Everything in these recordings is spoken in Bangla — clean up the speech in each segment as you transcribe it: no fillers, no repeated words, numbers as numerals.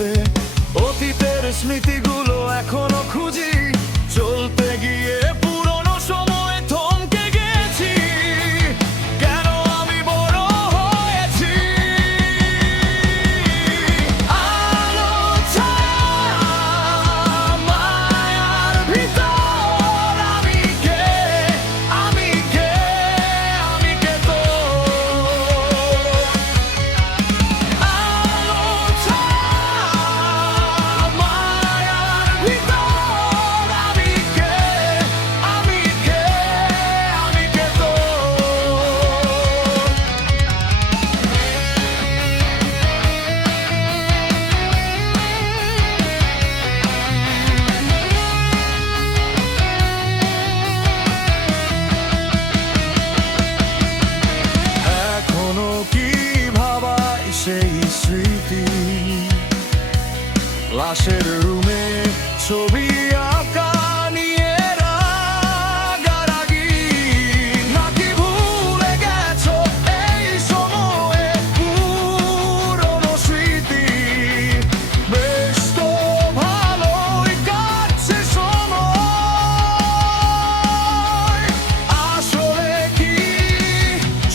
কবে। অতীতের স্মৃতিগুলো এখনো খুঁজি, চলতে গিয়ে পুরনো সময় থমকে গেছি। কেন আমি বড় হয়েছি? আলো ছায়া মায়ার ভিতর আমি কে, আমি কে, আমি কে তোর? আলো ছায়া মায়ার ভিতর আমি কে, আমি কে, আমি কে তোর? এখনো কি ভাবাই সেই স্মৃতি, লাশের রুমে ছবি আঁকা নিয়ে রাগারাগি? নাকি ভুলে গেছো এই সময়ে পুরনো স্মৃতি? বেশ তো ভালোই কাটছে সময়, আসলে কি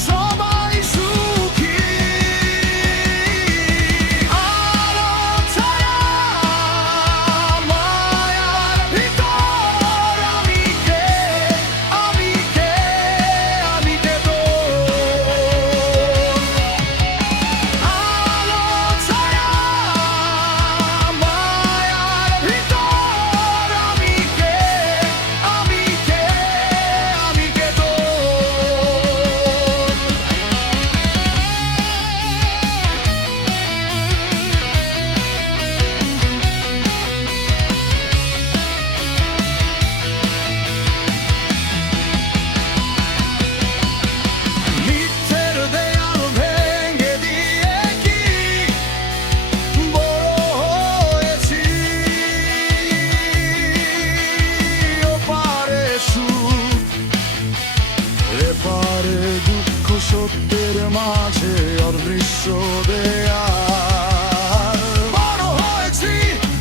সবাই সুখী? আলো ছায়া মায়ার ভিতর আমি কে, আমি কে, আমি কে তোর? আলো ছায়া মায়ার ভিতর আমি কে, আমি কে, আমি কে তোর? মিথ্যের দেয়াল ভেঙে দিয়ে কি বড় হয়েছি? ওপারে সুখ, এপারে দুঃখ, সত্যের মাঝে অদৃশ্য দেয়াল। বড় হয়েছি,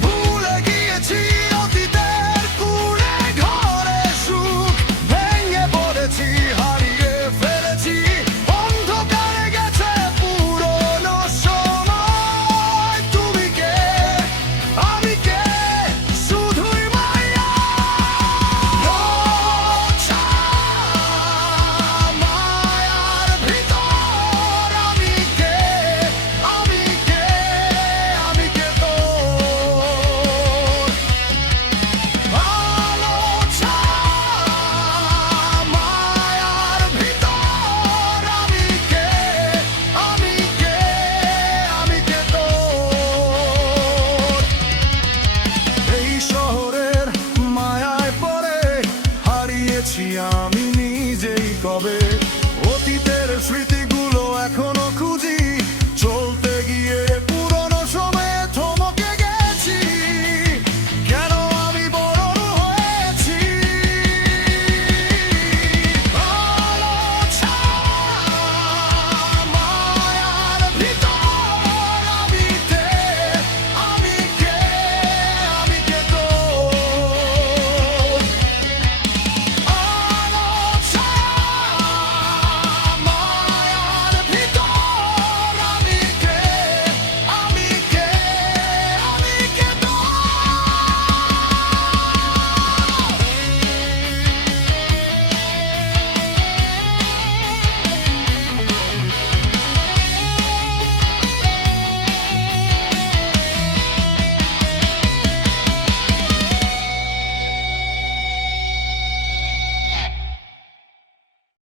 ভুলে গিয়েছি অতীতের কুঁড়ে ঘরে সুখ, ভেঙে পড়েছি, হারিয়ে ফেলেছি, অন্ধকারে গেছে পুরনো সময়। তুমি কে, আমি কে, শুধুই মায়া। মায়ার ভিতর আমি কে, আমি কে, আমি কে তোর? আলো ছায়া মায়ার ভিতর আমি কে, আমি কে, আমি কে তোর? এই শহরের মায়ায় পড়ে হারিয়েছি আমি নিজেই কবে। অতীতের স্মৃতিগুলো এখনো খুঁজি, চলতে গিয়ে পুরনো সময়ে